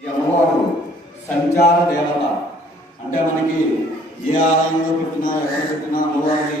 ఈ అమ్మవారు సంచార దేవత. అంటే మనకి ఏ ఆలయంలో పెట్టినా ఎక్కడ పెట్టినా అమ్మవారిని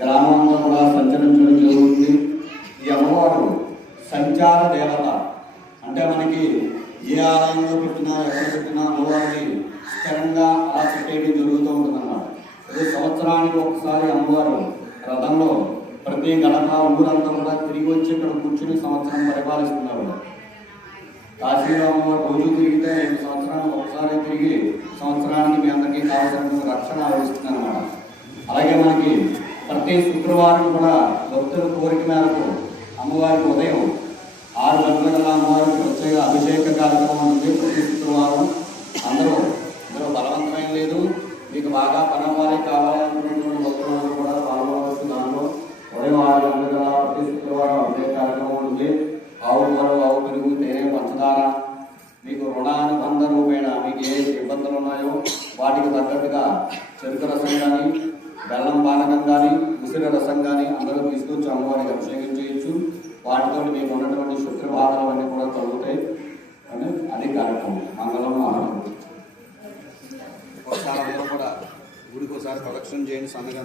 గ్రామంలో కూడా సంచరించడం జరుగుతుంది ఈ అమ్మవారు సంచార దేవత. అంటే మనకి ఏ ఆలయంలో పెట్టినా ఎక్కడ పెట్టినా అమ్మవారిని స్థిరంగా అలా పెట్టేయడం జరుగుతూ ఉంటుంది అన్నమాట ఇది సంవత్సరానికి ఒకసారి అమ్మవారు రథంలో ప్రతి గడప ఊరంతా కూడా తిరిగి వచ్చి ఇక్కడ కూర్చుని సంవత్సరం పరిపాలిస్తున్నారు. కాశీలో అమ్మవారు రోజు తిరిగితే రెండు సంవత్సరానికి ఒకసారి తిరిగి సంవత్సరానికి మీ అందరికీ కావాల్సిన రక్షణ వహిస్తుంది అలాగే మనకి ప్రతి శుక్రవారం కూడా భక్తుల కోరిక మేరకు అమ్మవారికి ఉదయం ఆరు గంటల కల్లా అమ్మవారికి ప్రత్యేక అభిషేక కార్యక్రమం ఉంది ప్రతి శుక్రవారం అందరూ ఇందులో బలవంతమైన లేదు. మీకు బాగా పనవ్వాలి కావాలనుకునేటువంటి భక్తులందరూ కూడా పాల్గొనవచ్చు. దానిలో ఉదయం ఆరు గంటల కల్లా ప్రతి శుక్రవారం కార్యక్రమం ఉంది. ఆవు మరో ఆవు పెరుగు తేనె పంచదార మీకు రుణానుబంధ రూపేణ మీకు ఏ ఇబ్బందులు ఉన్నాయో వాటికి తగ్గట్టుగా చెరుకు రసం కానీ బెల్లం పానకం కానీ ఉసిరి రసం కానీ అందరూ తీసుకొచ్చి అమ్మవారికి అభిషేకం చేయొచ్చు. వాటితో మీకు ఉన్నటువంటి శుక్ర అన్నీ కూడా తగ్గుతాయి అని అది కార్యక్రమం. మంగళం ఆనందం ఒకసారి అందరూ కూడా గుడికి ఒకసారి ప్రదక్షిణ చేయండి సన్నగా.